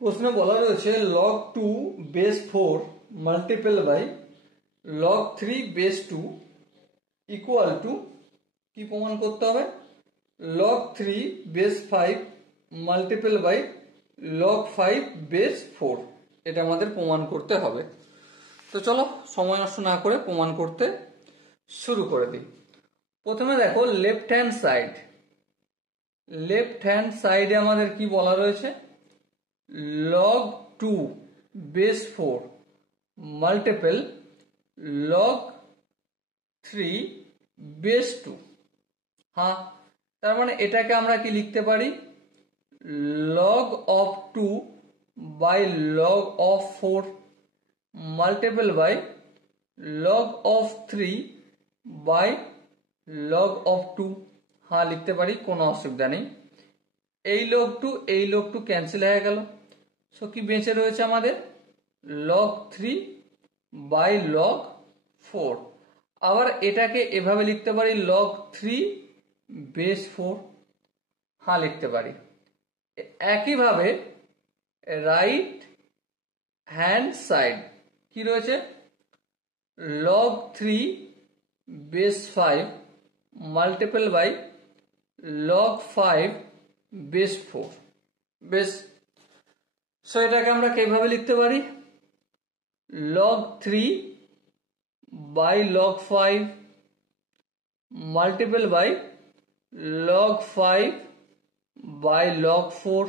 প্রশ্নে বলা রয়েছে log 2 base 4 multiple by log 3 base 2 equal to কি প্রমাণ করতে হবে? log 3 base 5 multiple by log 5 base 4 এটা আমাদের প্রমাণ করতে হবে। তো চলো সময় নষ্ট না করে প্রমাণ করতে শুরু করে দিই। প্রথমে দেখো লেফট হ্যান্ড সাইডে আমাদের কি বলা রয়েছে? log 2 base 4 multiple log 3 base 2। হ্যাঁ, তার মানে এটাকে আমরা কি লিখতে পারি? log of 2 by log of 4 multiple by log of 3 by log of 2। হ্যাঁ লিখতে পারি, কোনো অসুবিধা নেই। এই log 2 ক্যান্সেল হয়ে গেল। সো কি বেঁচে রয়েছে আমাদের? log 3 by log 4। আবার এটাকে এভাবে লিখতে পারি log 3 base 4। হ্যাঁ লিখতে পারি। একইভাবে রাইট হ্যান্ড সাইড কি রয়েছে? log 3 base 5 multiple by log 5 base 4। বেশ, সো এটাকে আমরা কিভাবে লিখতে পারি? log 3 by log 5 multiple by log 5 by log 4।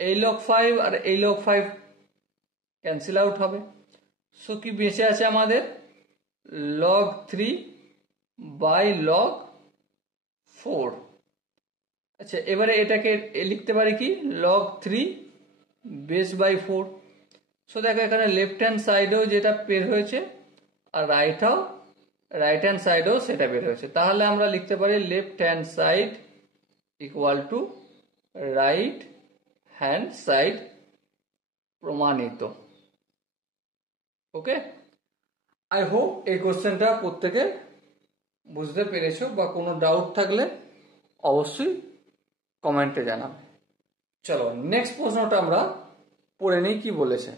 এই log 5 আর এই log 5 ক্যান্সেল আউট হবে। সো কি বেঁচে আছে আমাদের? log 3 by log 4। আচ্ছা, এবারে এটাকে লিখতে পারি কি? log 3 base by 4। সো দেখো এখানে লেফট হ্যান্ড সাইডেও যেটা বের হয়েছে আর রাইট হ্যান্ড সাইডেও সেটা বের হয়েছে। তাহলে আমরা লিখতে পারি left hand side equal to right hand side প্রমাণিত। ওকে, আই হোপ এই কোশ্চেনটা প্রত্যেকে বুঝতে পেরেছো, বা কোনো ডাউট থাকলে অবশ্যই কমেন্টে জানাবে। চলো নেক্সট প্রশ্নটা আমরা পড়ে নিই কি বলেছে।